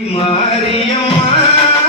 Mariamma.